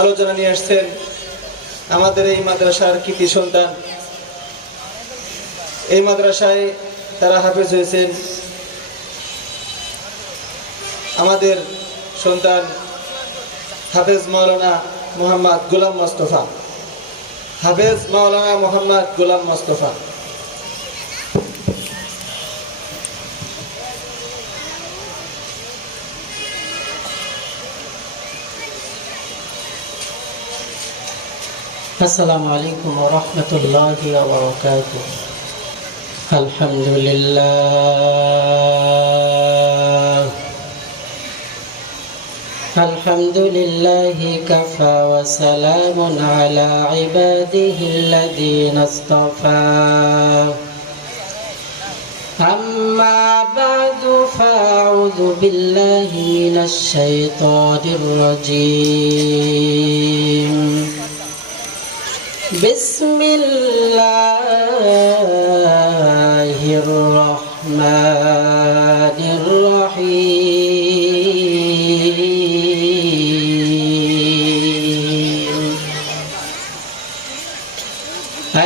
আলোচনা নিয়ে আসছেন আমাদের এই মাদ্রাসার কৃতি সন্তান। এই মাদ্রাসায় তারা হাফেজ হয়েছেন। আমাদের সন্তান হাফেজ মাওলানা মোহাম্মদ গোলাম মোস্তফা। হাফেজ মাওলানা মোহাম্মদ গোলাম মোস্তফা। السلام عليكم ورحمة الله وبركاته. الحمد لله كفى وسلام على عباده الذين اصطفى. أما بعد فأعوذ بالله من الشيطان الرجيم. بسم الله الرحمن الرحيم.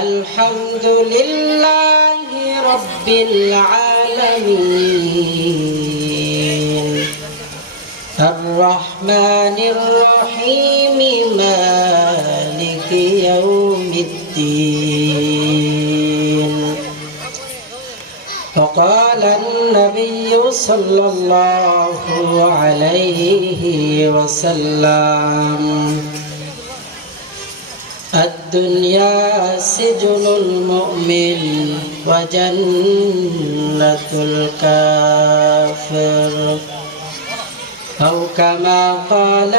الحمد لله رب العالمين الرحمن الرحيم مالك يوم الدين. وقال النبي صلى الله عليه وسلم الدنيا سجن المؤمن وجنة الكافر، أو كما قال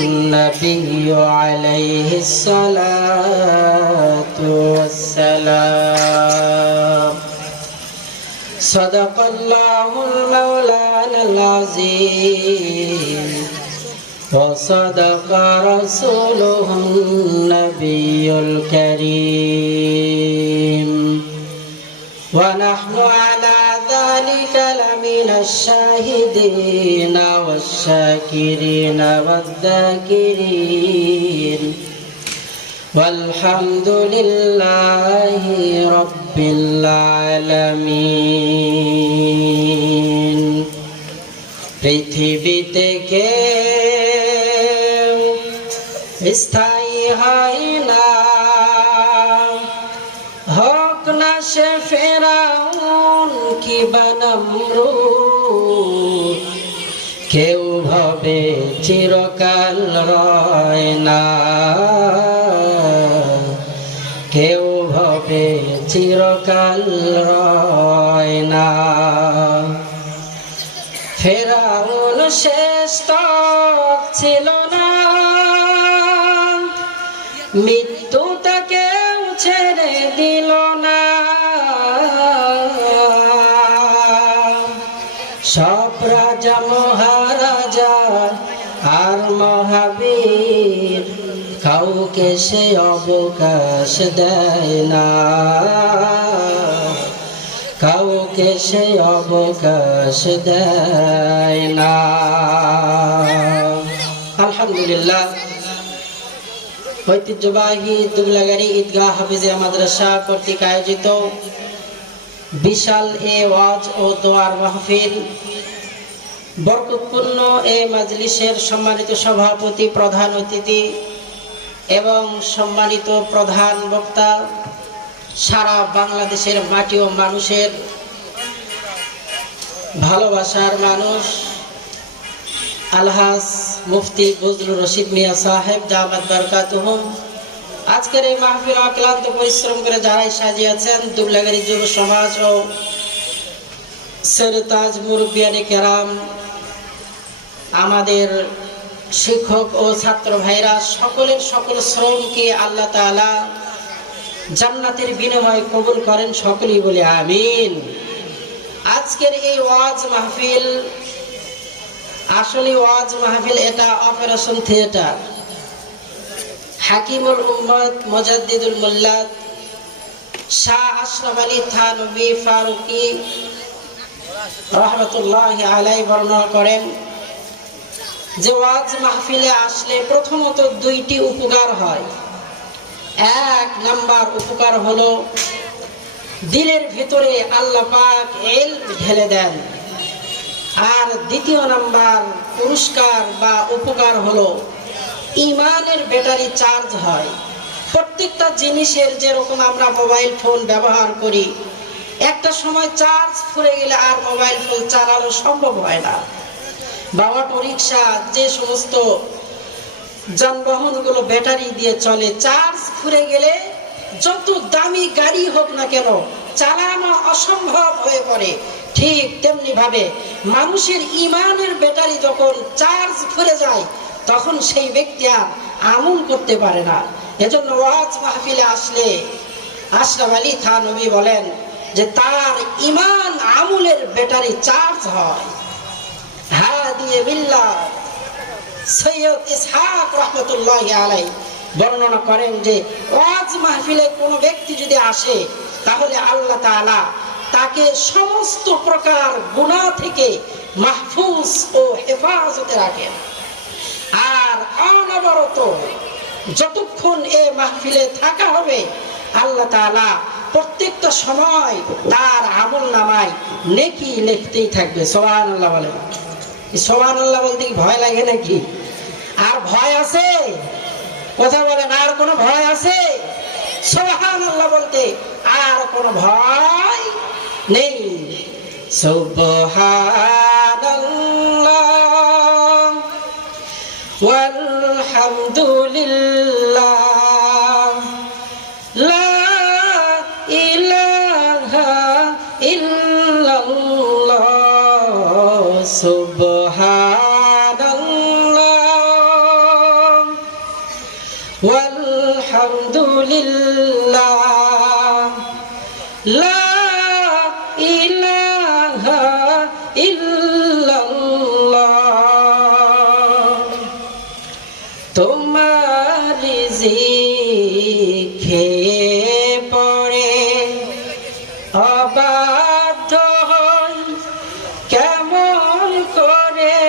النبي عليه الصلاة والسلام. صدق الله المولانا العظيم وصدق رسوله النبي الكريم، ونحن على ذلك لمن الشاهدين والشاكرين والذاكرين، والحمد لله رب العالمين. পৃথিবীতে কেউ স্থায়ী হয় না, হোক না সে ফেরাউন কিবা নমরুদ, কেউ ভাবে চিরকাল রয় না, কেউ ভাবে চিরকাল রয় না। ফেরাউন শেষ তক ছিল না, মৃত্যু তাকেও ছেড়ে দিল না। সব রাজা মহারাজা আর মহাবীর কাউকে সে অবকাশ দেয় না, কাউকে সে অবকাশ দেয় না। আলহামদুলিল্লাহ, ঐতিহ্যবাহী দুবলাগাড়ি ঈদগাহ হাফিজিয়া মাদ্রাসা কর্তৃক আয়োজিত বিশাল এ ওয়াজ ও দোয়ার মাহফিল, বরকতপূর্ণ এই মাজলিসের সম্মানিত সভাপতি, প্রধান অতিথি এবং সম্মানিত প্রধান বক্তা, সারা বাংলাদেশের মাটি ও মানুষের ভালোবাসার মানুষ আলহাজ মুফতি ফজলুর রশিদ মিয়া সাহেব জামাত বারকাতুহুম, আজকের এই মাহফিল অক্লান্ত পরিশ্রম করে যারাই সাজিয়েছেন, দুবলাগাড়ি যুব সমাজ ও সেরতাজ মুরব্বিয়ানে কেরাম, আমাদের শিক্ষক ও ছাত্র ভাইরা, সকলের সকল শ্রমকে আল্লাহ তাআলা জান্নাতের বিনিময়ে কবুল করেন, সকলেই বলে আমিন। আজকের এই ওয়াজ মাহফিল আসলে ওয়াজ মাহফিল, এটা অপারেশন থিয়েটার। হাকিমুল উম্মত মুজাদ্দিদুল মিল্লাত শাহ আশরাফ আলী থানভী ফারুকী রহমতুল্লাহি আলাইহি বর্ণনা করেন, যে ওয়াজ মাহফিলে আসলে প্রথমত দুইটি উপকার হয়। এক নাম্বার উপকার হলো দিলের ভিতরে আল্লাহ পাক ইলম ঢেলে দেন। আর দ্বিতীয় নাম্বার পুরস্কার বা উপকার হলো ইমানের ব্যাটারি চার্জ হয়। প্রত্যেকটা জিনিসের যেরকম আমরা মোবাইল ফোন ব্যবহার করি, একটা সময় চার্জ ফুরে গেলে আর মোবাইল ফোন চালানো সম্ভব হয় না। বা অটো রিক্সা, যে সমস্ত যানবাহনগুলো ব্যাটারি দিয়ে চলে, চার্জ ফুরে গেলে যত দামি গাড়ি হোক না কেন চালানো অসম্ভব হয়ে পড়ে। ঠিক তেমনি ভাবে মানুষের ইমানের ব্যাটারি যখন চার্জ ফুরে যায় তখন সেই ব্যক্তি আর আমল করতে পারে না। এজন্য ওয়াজ মাহফিলে আসলে আশরাফ আলী থানভী বলেন যে তার ইমান আমলের ব্যাটারি চার্জ হয়। হাদিয়ে বিল্লাহ সৈয়দ ইসহাক রাহমাতুল্লাহি আলাইহি বর্ণনা করেন যে ওয়াজ মাহফিলে কোনো ব্যক্তি যদি আসে তাহলে আল্লাহ তাআলা তাকে সমস্ত প্রকার গুনাহ থেকে মাহফুজ ও হেফাজতে রাখেন। আর অনবরত যতক্ষণ এই মাহফিলে থাকা হবে আল্লাহ তাআলা প্রত্যেকটা সময় তার আমলনামায় নেকি লিখতেই থাকবে। সুবহানাল্লাহ বলেন। সুবহানাল্লাহ বলতে কি ভয় লাগে নাকি? আর ভয় আছে? কথা বলেন, আর কোনো ভয় আছে? সুবহানাল্লাহ বলতে আর কোনো ভয় নেই। সুবহানাল্লাহ ওয়ালহামদুলিল্লাহ লা ইলাহা ইল্লাল্লাহ সুবহানাল্লাহ ওয়ালহামদুলিল্লাহ লা ইলাহা ইল্লাল্লাহ। তোমার জিকে পড়ে অবাধ্য হই কেমন করে,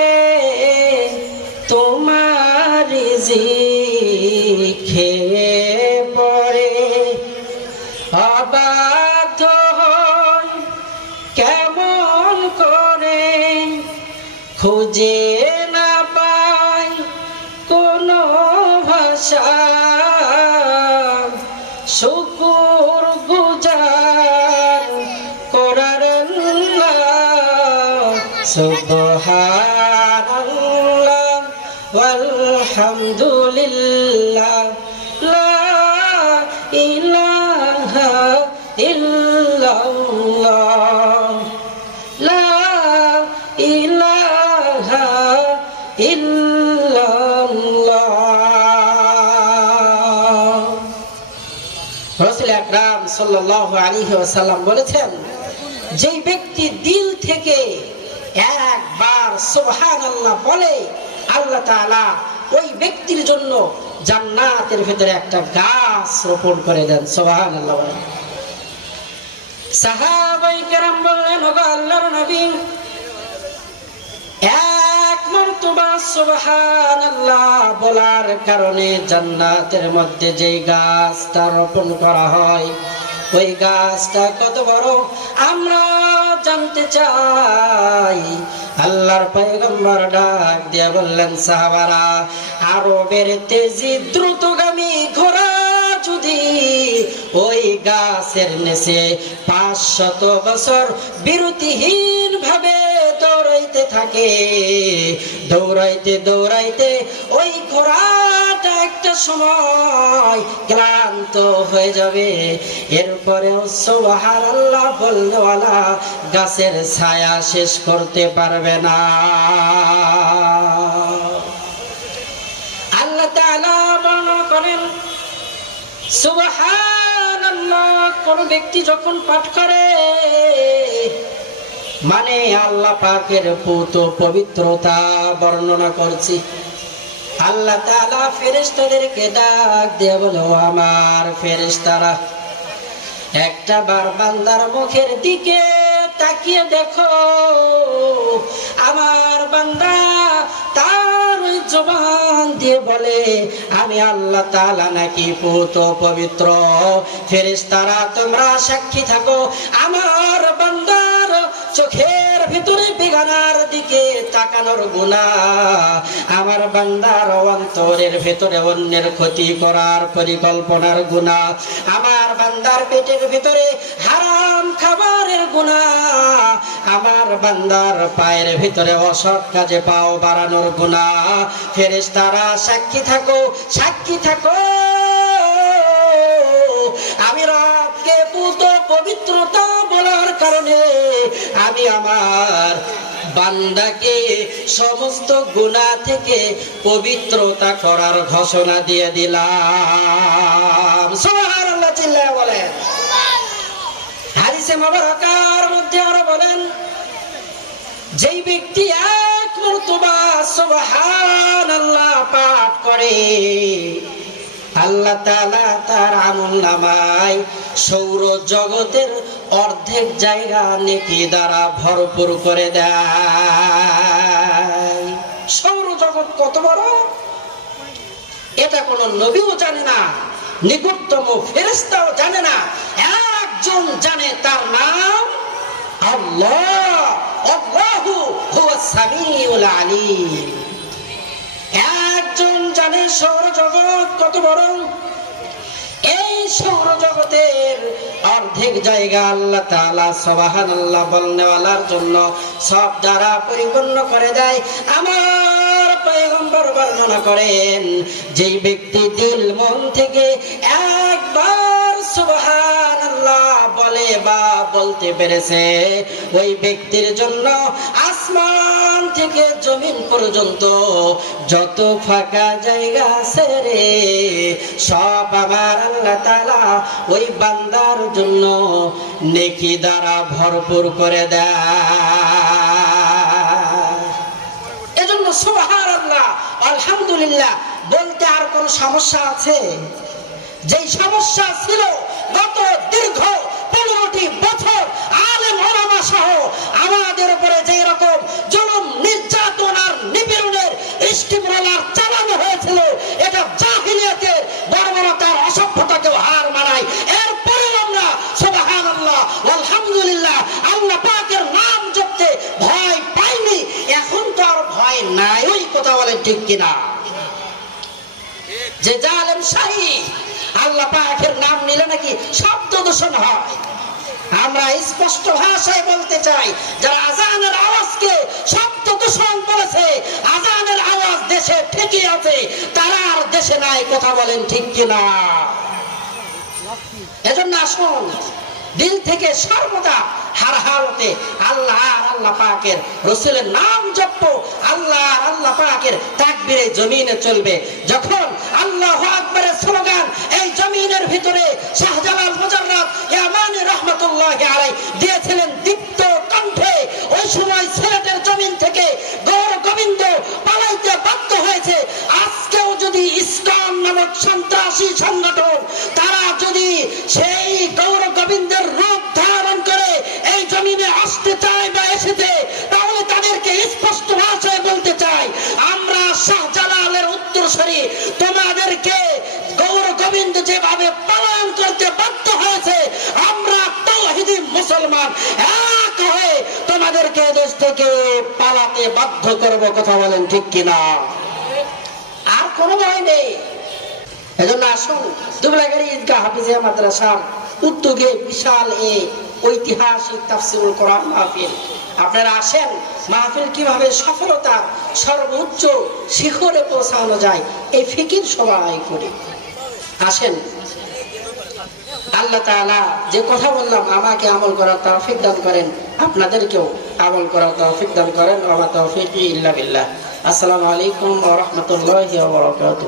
তোমার জিকে পড়ে অবাধ্য হই কেমন করে, খুঁজে না পাই কোনো ভাষা, শুকুর গুজার করার সুবহানাল্লাহ ওয়ালহামদুলিল্লাহ লা ইলাহা ইল্লাল্লাহ লা ইলাহা ইল্লাল্লাহ। রাসূল আকরাম সাল্লাল্লাহু আলাইহি ওয়াসাল্লাম বলেছেন, যেই ব্যক্তি দিল থেকে একবার সুবহানাল্লাহ বলে আল্লাহ তাআলা ওই ব্যক্তির জন্য জান্নাতের ভিতরে একটা গাছ রোপণ করে দেন। সুবহানাল্লাহ বলেন। সাহাবায়ে কেরাম বললেন, ওগো আল্লাহর নবী, এক মর্তবা সুবহানাল্লাহ বলার কারণে জান্নাতের মধ্যে যেই গাছটা রোপণ করা হয় ওই গাছটা কত বড় আমরা জানতে চাই। আল্লাহর পয়গম্বর ডাক দিয়ে বললেন, সাহাবারা, আরবের তেজি দ্রুতগামী ঘোড়া যদি ওই গাছের নিচে 500 বছর বিরতিহীন ভাবে দৌড়াইতে থাকে, দৌড়াইতে দৌড়াইতে ওই ঘোড়াটা একটা সময় ক্লান্ত হয়ে যাবে, এরপরেও সুবহানাল্লাহ বলনেওয়ালা গাছের ছায়া শেষ করতে পারবে না। আল্লাহ তাআলা বর্ণনা করেন, সুবহানাল্লাহ কোন ব্যক্তি যখন পাঠ করে মানে আল্লাহ পাকের পবিত্রতা বর্ণনা করছি। আল্লাহ তাআলা ফেরেশতাদেরকে ডাক দিয়ে বলে, ও আমার ফেরেশতারা, একটা বার বান্দার মুখের দিকে তাকিয়ে দেখো, আমার বান্দা তার জবান দিয়ে বলে আমি আল্লাহ তাআলা নাকি পুত পবিত্র। ফেরেশতারা তোমরা সাক্ষী থাকো, আমার বান্দার চোখের ভিতরে বেগানার দিকে তাকানোর গুনাহ, আমার বান্দার অন্তরের ভিতরে অন্যের ক্ষতি করার পরিকল্পনার গুনাহ, আমার বান্দার পেটের ভিতরে হারাম খাবারের গুনাহ, আমার বান্দার পায়ের ভিতরে অসৎ কাজে পাও বাড়ানোর গুনাহ। ফেরেশতারা সাক্ষী থাকো, সাক্ষী থাকো, আমি রবকে পুত পবিত্রতা বলার কারণে আমি আমার বান্দাকে সমস্ত গুনাহ থেকে পবিত্রতা করার ঘোষণা দিয়ে দিলাম। সুবহানাল্লাহ, চিল্লায়া বলেন। হাদিসে মুবারাকার মধ্যে আরো বলেন, যেই ব্যক্তি এক মর্তবা সুবহানাল্লাহ পাঠ করে, আল্লাহ তাআলা তার আমলনামায় সৌর জগতের অর্ধেক জায়গা নেকি দ্বারা ভরপুর করে দেয়। সৌর জগৎ কত বড় এটা কোন নবীও জানে না, নিকটতম ফেরেশতাও জানে না। একজন জানে, তার নাম আল্লাহ। আল্লাহু হুয়াস সামিউল আলিম। একজন জানে সৌরজগৎ কত বড়। এই সৌরজগতের অর্ধেক জায়গা আল্লাহ তাআলা সুবহানাল্লাহ বলনেওয়ালার জন্য সব দ্বারা পরিপূর্ণ করে দেয়। আমার পয়গম্বর বর্ণনা করেন, যেই ব্যক্তি দিল মন থেকে একবার সুবহানাল্লাহ বলে বা বলতে পেরেছে, ওই ব্যক্তির জন্য আসমান থেকে জমিন পর্যন্ত যত ফাঁকা জায়গা আছে রে, সব আমার আল্লাহ তাআলা ওই বান্দার জন্য নেকি দ্বারা ভরপুর করে দেয়। এজন্য সুবহানাল্লাহ আলহামদুলিল্লাহ বলতে আর কোন সমস্যা আছে? যেই সমস্যা ছিল গত দীর্ঘ 15টি বছর আলেম ওলামা সহ আমাদের উপরে যে রকম জুলুম নির্যাতন আর নিপীড়নের স্টিমরোলার চালানো হয়েছিল, এটা জাহিলিয়াতের বর্বরতার অসভ্যতাকেও হার মানায়। এরপরেও আমরা সুবহানাল্লাহ আলহামদুলিল্লাহ আল্লাহ পাকের নাম জপতে ভয় পাইনি। এখন তো আর ভয় নাই। ওই কথা বলেন ঠিক কিনা? যে জালেম শাহী আল্লাহ পাকের নাম নিলে নাকি শব্দ দূষণ হয়। আমরা স্পষ্ট ভাষায় বলতে চাই, যারা আজানের আওয়াজকে শব্দ দূষণ বলেছে, আজানের আওয়াজ দেশে ঠিকই আছে, তারা আর দেশে নাই। কথা বলেন ঠিক কিনা? এজন্য আসুন দিল থেকে সর্বদা হার হালতে আল্লাহ আর আল্লাহ পাকের রাসূলের নাম জপ, আল্লাহ আর আল্লাহ পাকের তাকবীরে জমিনে চলবে। যখন আল্লাহু আকবারের স্লোগান এই জমিনের ভিতরে শাহজালাল মুজাররদ ইয়ামানি রাহমাতুল্লাহি আলাইহি দিয়েছিলেন দীপ্ত কণ্ঠে, ওই সময় সিলেটের জমিন থেকে গৌর গোবিন্দ পালাইতে বাধ্য হয়েছে। আজকেও যদি ইসলাম নামক সন্ত্রাসী সংগঠন তারা যদি সেই গৌর গোবিন্দের রূপ ধারণ করে এই জমিনে আসতে চায় বা এসেছে, তাহলে তাদেরকে স্পষ্ট ভাষায় বলতে চাই, আমরা শাহজালালের উত্তরসূরি। তোমাদেরকে গৌর গোবিন্দ যেভাবে পালন করতে বাধ্য হয়েছে, আমরা তাওহীদি মুসলমান এক হয়ে তোমাদেরকে দেশ থেকে পালাতে বাধ্য করব। কথা বলেন ঠিক কিনা? আর কোনো ভয় নেই। এজন্য আসুন দুবলাগাড়ি ঈদগাহ হাফিজিয়া মাদ্রাসার উদ্যোগে বিশাল এই ঐতিহাসিক তাফসীরুল কোরআন মাহফিল। আপনারা আসেন, মাহফিল কিভাবে সফলতার সর্বোচ্চ শিখরে পৌঁছানো যায় এই ফিকির সবাই করি। আসেন, আল্লাহ তাআলা যে কথা বললাম আমাকে আমল করার তৌফিক দান করেন, আপনাদেরকেও আমল করার তৌফিক দান করেন। ওয়া মা তাওফীকি ইল্লা বিল্লাহ। আসসালামু আলাইকুম ওয়া রাহমাতুল্লাহি ওয়া বারাকাতুহু।